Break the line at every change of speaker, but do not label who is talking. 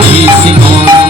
Senhora